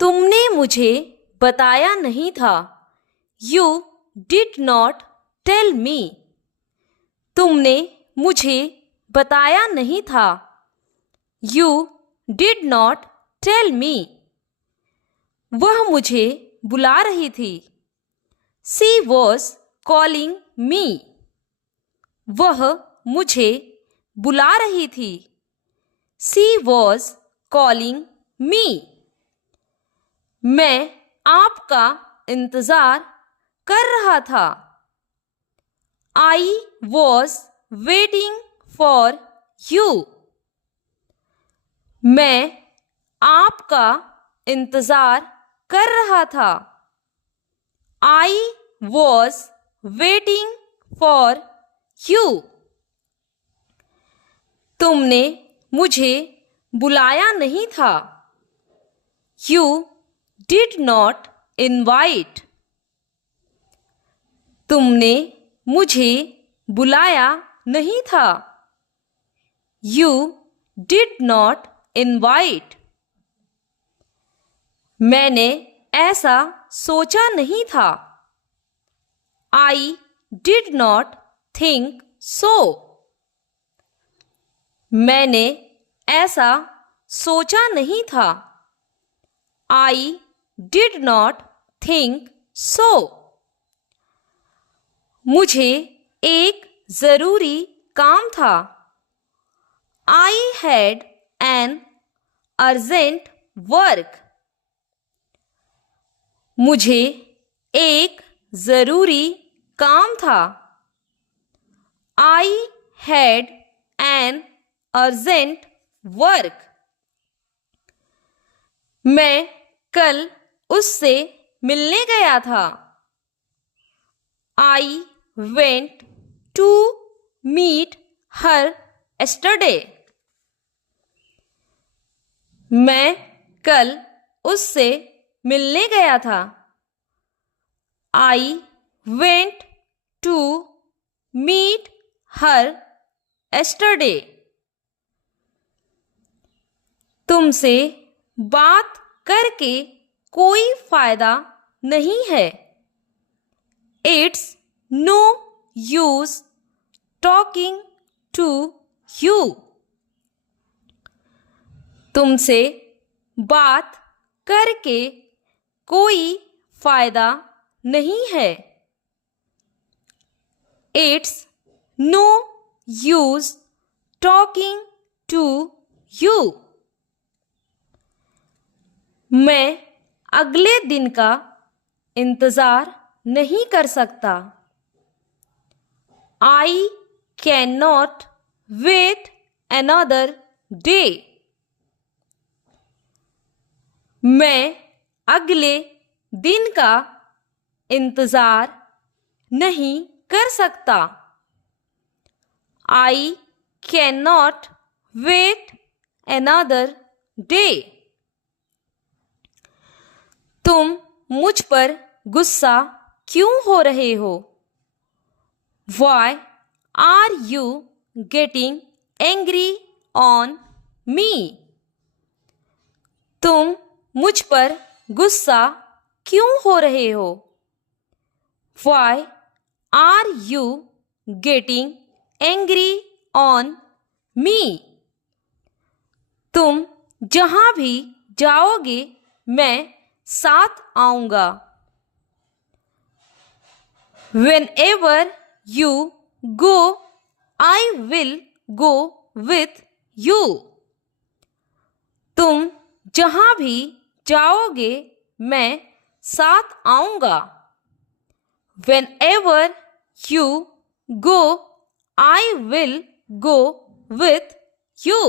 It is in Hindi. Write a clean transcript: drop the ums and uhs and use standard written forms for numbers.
तुमने मुझे बताया नहीं था। You did not tell me. तुमने मुझे बताया नहीं था। You did not tell me. वह मुझे बुला रही थी। She was calling me. वह मुझे बुला रही थी। She was calling me. मैं आपका इंतज़ार कर रहा था। I was waiting for you. मैं आपका इंतज़ार कर रहा था। I was waiting for you. तुमने मुझे बुलाया नहीं था। You did not invite. तुमने मुझे बुलाया नहीं था। You did not invite. मैंने ऐसा सोचा नहीं था। I did not think so. मैंने ऐसा सोचा नहीं था। I did not think so. मुझे एक ज़रूरी काम था। I had an urgent work. मुझे एक ज़रूरी काम था। I had an urgent work. मैं कल उससे मिलने गया था। I went to meet her yesterday. मैं कल उससे मिलने गया था। I went to meet her yesterday. तुमसे बात करके कोई फायदा नहीं है। It's no use talking to you. तुमसे बात करके कोई फायदा नहीं है। It's no use talking to you. मैं अगले दिन का इंतज़ार नहीं कर सकता। I cannot wait another day. मैं अगले दिन का इंतज़ार नहीं कर सकता। I cannot wait another day. तुम मुझ पर गुस्सा क्यों हो रहे हो? Why are you getting angry on me? तुम मुझ पर गुस्सा क्यों हो रहे हो? Why are you getting angry on me? तुम जहाँ भी जाओगे मैं साथ आऊँगा। Whenever you go, I will go with you. तुम जहाँ भी जाओगे मैं साथ आऊँगा। Whenever you go, I will go with you.